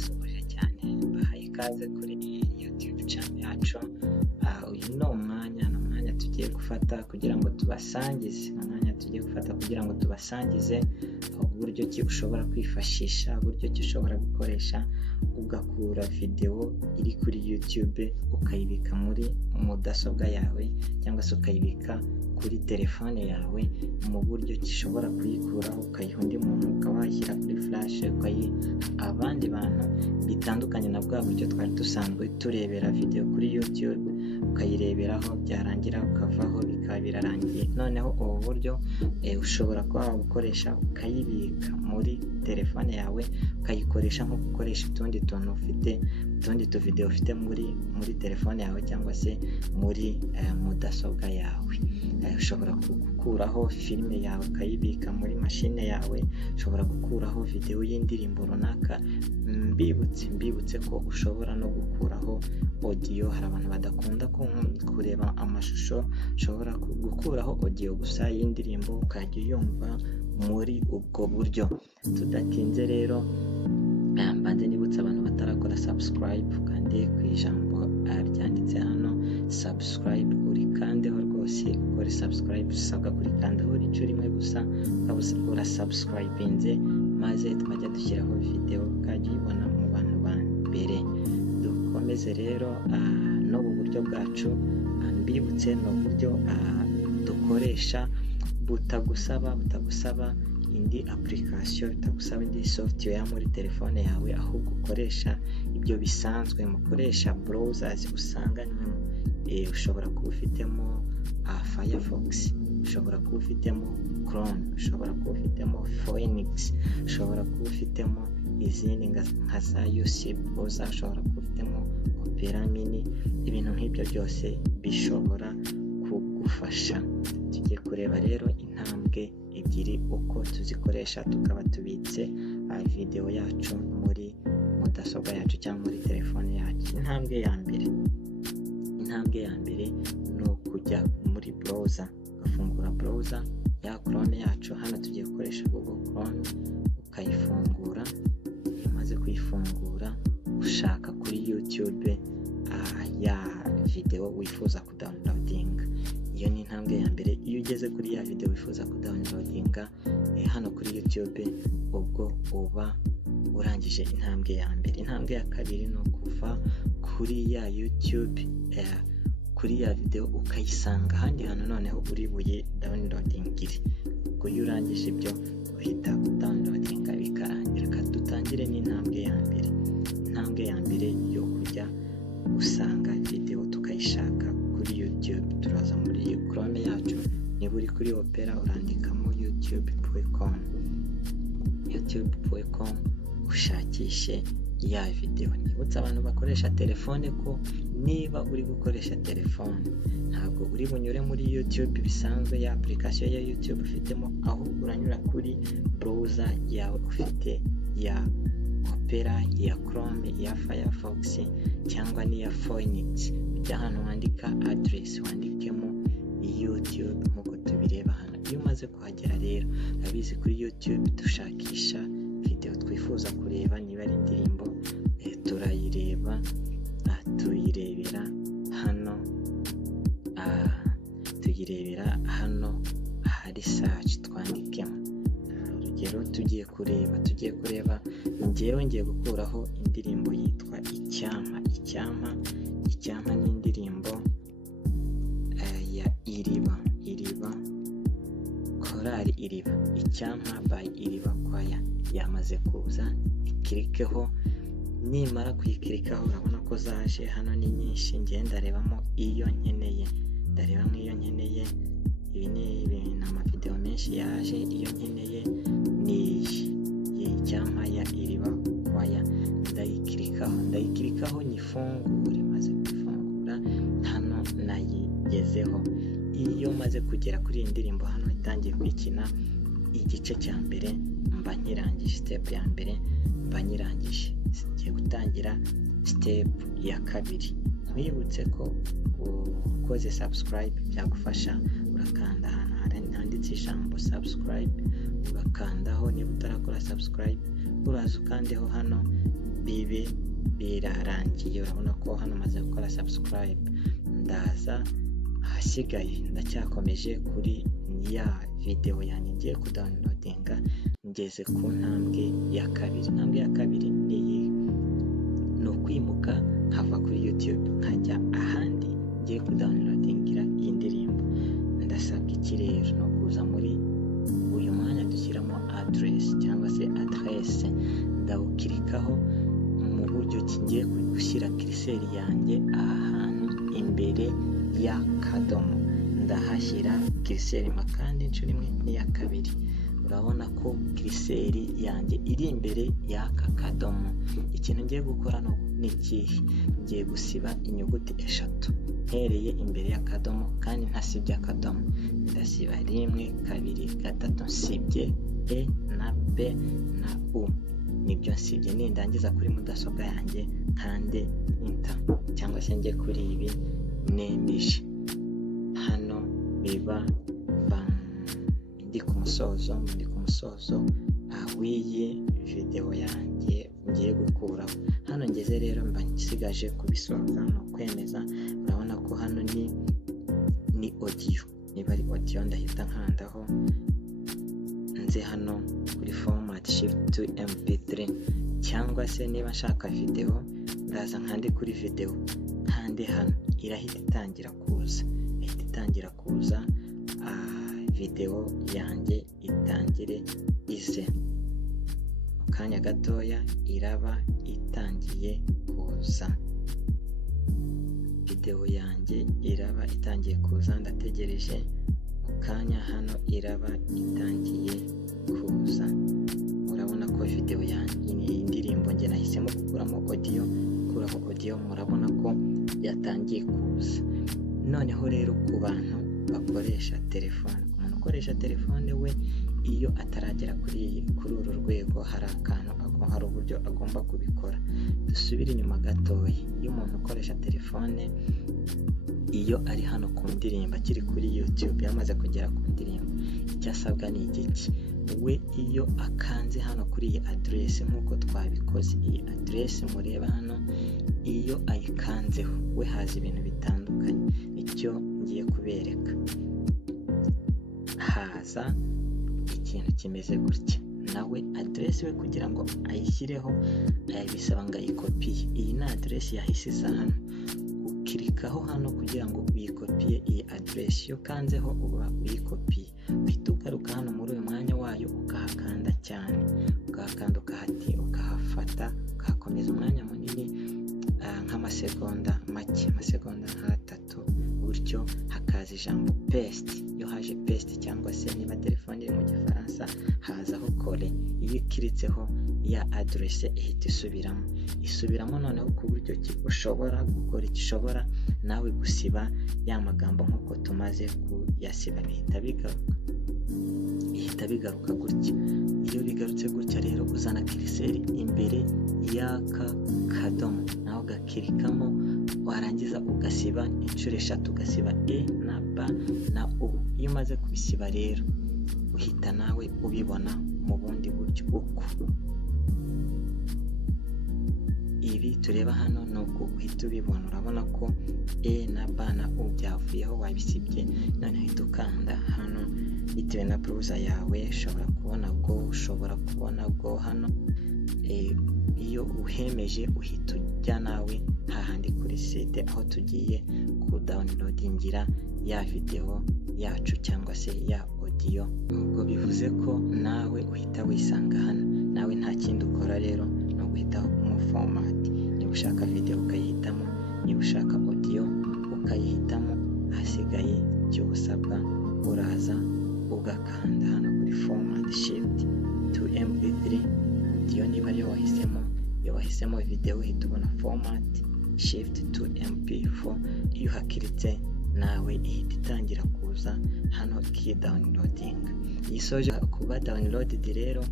ndabasuhuje cyane mbahaye ikaze kuri YouTube channel yacu. Uyu ni umwanya tugiye gufata kugira ngo tubasangize uburyo ki ushobora kwifashisha, uburyo ki ushobora gukoresha ugakura video iri kuri YouTube ukayibika muri mudasobwa yawe cyangwa se ukayibika kuri telefone yawe, mu buryo ki ushobora kuyikuraho ukayiha undi muntu, ukawashyira kuri flash, ukayiha abandi bantu bitandukanye na bwa buryo twari dusanzwe turebera video kuri YouTube, ukayireberaho byarangira ukavaho bikaba birarangiye. Noneho ubu buryo ushobora kuba wabukoresha ukayibika muri telefone yawe, ukayikoresha nko gukoresha utundi tuvideo ufite muri telefone yawe cyangwa se muri mudasobwa yawe. Ushobora gukuraho filime yawe ukayibika muri mashine yawe, ushobora gukuraho video y'indirimbo runaka. Mbibutse ko ushobora no gukuraho audio. Hari abantu badakunda kureba amashusho, ushobora gukuraho audio gusa y'indirimbo ukajya uyumva muri ubwo buryo. Tudatinze rero, mbanze nibutsa abantu batarakora subscribe kandi ku ijambo ryanditse hano subscribe urikandeho rwose, ukore subscribe. Usabwa kurikandaho inshuro imwe gusa ukaba subscribinze, maze tukajya dushyiraho video ukajya uyibona mu bantu ba mbere. Dukomeze rero n'ubu buryo bwacu. Mbibutse ni uburyo dukoresha butagusaba indi application, bitagusaba indi software muri telefone yawe, ahubwo ukoresha ibyo bisanzwe mukoresha browsers usanganywemo. Ushobora kuba ufitemo Firefox, ushobora kuba ufitemo Chrome, ushobora kuba ufitemo Phoenix, ushobora kuba ufitemo izindi nka za UC browser, ushobora kuba ufitemo Opera Mini. Ibintu nk'ibyo byose bishobora kugufasha. Tugiye kureba rero intambwe ebyiri uko tuzikoresha tukaba tubitse video yacu muri mudasobwa yacu cyangwa muri telefone yacu. Intambwe ya mbere ni ukujya muri browser, ugafungura browser ya Chrome yacu. Hano tugiye gukoresha Google Chrome, ukayifungura. Iyo umaze kuyifungura ushaka kuri YouTube ya video wifuza kudownloadinga. Iyo ni intambwe ya mbere. Iyo ugeze kuri ya video wifuza kudownloadinga hano kuri YouTube, ubwo uba urangije intambwe ya mbere. Intambwe ya kabiri ni ukuva kuri ya YouTube kuri ya video ukayisanga ahandi hantu noneho uri buyi downloadingire. Ubwo iyo urangije ibyo uhita downloadinga bikarangira. Dutangire n'intambwe ya mbere. Intambwe ya mbere yo kujya usanga video tukayishaka kuri YouTube. Turaza muri Chrome yacu, niba uri kuri Opera urandikamo youtube.com ushakishe ya video. Nibutsa abantu bakoresha telefone ko niba uri gukoresha telefone ntabwo uri bunyure muri YouTube bisanzwe ya application ya YouTube ufitemo, aho uranyura kuri browser yawe ufite ya Opera, ya Chrome, ya Firefox cyangwa n'iya Phoenix. Ujya hano wandika address, wandikemo YouTube nk'uko tubireba hano. Iyo umaze kuhagera rero, urabizi kuri YouTube dushakisha video twifuza kureba. Niba ari indirimbo tuyirebera hano hari search, twandikemo urugero. Tugiye kureba njyewe ngiye gukuraho indirimbo yitwa Icyampa ni indirimbo ya Iriba, korali Iriba, Icyampa by Iriba Choir. Yamaze kuza, ikirikeho. Nimara kuyikirikaho urabona ko zaje hano ni nyinshi. Ngiye ndarebamo iyo nkeneye, ibi ni amavideo menshi yaje. Iyo nkeneye ni Icyampa ya Iriba Choir. Ndayikirikaho nyifungure. Maze kuyifungura hano nayigezeho. Iyo maze kugera kuri iyi ndirimbo hano itangiye kwikina, igice cya mbere mba nkirangije, step ya mbere mba nyirangije. Ngiye gutangira step ya kabiri. Mwibutse ko ukoze subscribe byagufasha, urakanda ahantu handitse ijambo subscribe, urakandaho. Niba utarakora subscribe uraza ukandeho hano bibe birarangiye. Urabona ko hano maze gukora subscribe, ndaza ahasigaye ndacyakomeje kuri ya video yanjye ngiye kudownloadinga, ngeze ku ntambwe ya kabiri. Intambwe ya kabiri ni ukwimuka nkava kuri YouTube nkajya ahandi ngiye kudownloadingira iyi ndirimbo. Ndasabwa iki rero? ni ukuza muri uyu mwanya dushyiramo address cyangwa se adresse, ndawukirikaho mu buryo kigiye gushyira kiriseri yanjye aha hantu imbere y'akadomo, ndahashyira kiriseri kandi inshuro imwe n'iya kabiri. Urabona ko kiriseri yanjye iri imbere y'aka kadomo. Ikintu ngiye gukora ni ikihe? Ngiye gusiba inyuguti 3 ntereye imbere y'akadomo kandi ntasibye akadomo. Ndasiba 1, 2, 3, nsibye E na B na U. Nibyo nsibye. Nindangiza kuri mudasobwa yanjye nkande enter cyangwa se njye kuri ibi nemeje. Hano biba ndi ku musozo w'iyi video yanjye ngiye gukuraho. Hano ngeze rero mba nsigaje kubisoza no kwemeza. Urabona ko hano ni audio. Niba ari audio ndahita nkandaho, nze hano kuri format shift to mp3, cyangwa se niba nshaka video ndaza nkande kuri video, nkande hano irahita itangira kuza. Video yanjye itangire ize. Mu kanya gatoya iraba itangiye kuza. Video yanjye iraba itangiye kuza, ndategereje. Mu kanya hano iraba itangiye kuza. Urabona ko video yanjye iyi ndirimbo njye nahisemo kuraho audio, murabona ko yatangiye kuza. Noneho rero ku bantu bakoresha telefone, umuntu ukoresha telefone we iyo ataragera kuri uru rwego hari uburyo agomba kubikora. Dusubire inyuma gatoya. Iyo umuntu ukoresha telefone iyo ari hano ku ndirimbo akiri kuri YouTube yamaze kugera ku ndirimbo, icyo asabwa ni igiki? We iyo akanze hano kuri iyi address nk'uko twabikoze, iyi address mureba hano, iyo ayikanzeho we haza ibintu bitandukanye. Icyo ngiye kubereka, haza ikintu kimeze gutya. Nawe address we kugira ngo ayishyireho bisaba ngo ayikopiye. Iyi ni address yahise isa hano, ukirikaho hano kugira ngo uyikopiye iyi address. Iyo kanzeho uba uyikopiye, uhita ugaruka hano muri uyu mwanya wayo ukahakanda cyane, ukahafata, ukahakomeza umwanya munini nk'amasegonda make, amasegonda nk'3, gutyo hakaza ijambo paste. Iyo haje paste cyangwa se niba telefone iri mu gifaransa hazaho coller, iyo ikiritseho ya address ihita isubiramo noneho ku buryo ushobora gukora ushobora nawe gusiba ya magambo nk'uko tumaze kuyasiba, ihita bigaruka gutya. Iyo bigarutse gutya rero uzana kiriseri imbere y'aka kadomo, naho ugakirikamo, warangiza ugasiba inshuro 3, ugasiba E na B na U. Iyo umaze kubisiba rero uhita nawe ubibona mu bundi buryo uko. Ibi tureba hano ni uko uhita ubibona. Urabona ko E na B na U byavuyeho wabisibye. Noneho uhita ukanda hano bitewe na browser yawe, ushobora kubona go hano. Iyo uhemeje uhita ujya nawe hahandi kuri site aho tugiye kudownloadingira ya video yacu cyangwa se ya audio. Ubwo bivuze ko nawe uhita wisanga hano. Nawe nta kindi ukora rero no guhita mu format. Niba ushaka video ukayihitamo, niba ushaka audio ukayihitamo. Hasigaye icyo usabwa uraza ugakanda hano kuri format shift to mp3 audio. Niba ariyo wahisemo video uhita ubona format shift to mp4. Iyo hakiritse nawe ihita itangira kuza hano downloading. Isoje kuba downloaded rero,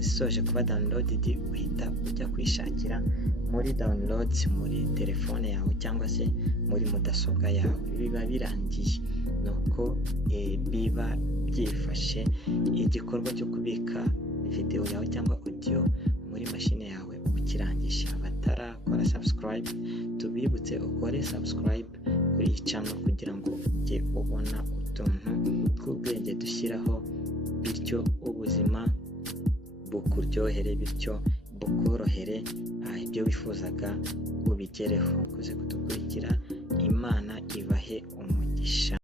isoje kuba downloaded uhita ujya kwishakira muri downloads muri telefone yawe cyangwa se muri mudasobwa yawe. Biba birangiye nuko biba byifashe. Igikorwa cyo kubika video yawe cyangwa audio muri mashine yawe ukirangiye. subscribe, tubibutse ukore subscribe kuri iyi channel kugira ngo ujye ubona utuntu tw'ubwenge dushyiraho, bityo ubuzima bukuryohere, bityo bukorohere, ibyo wifuzaga ubigereho. Ukoze kudukurikira, Imana ibahe umugisha.